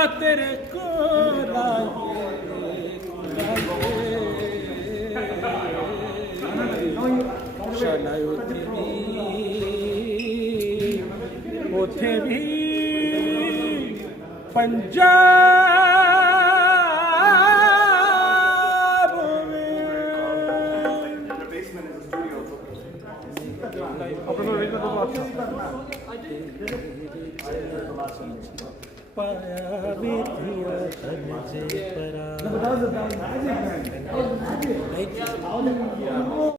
बाबा तेरे को लाए उथे भी पंजाब पाया विधिया तन जे परा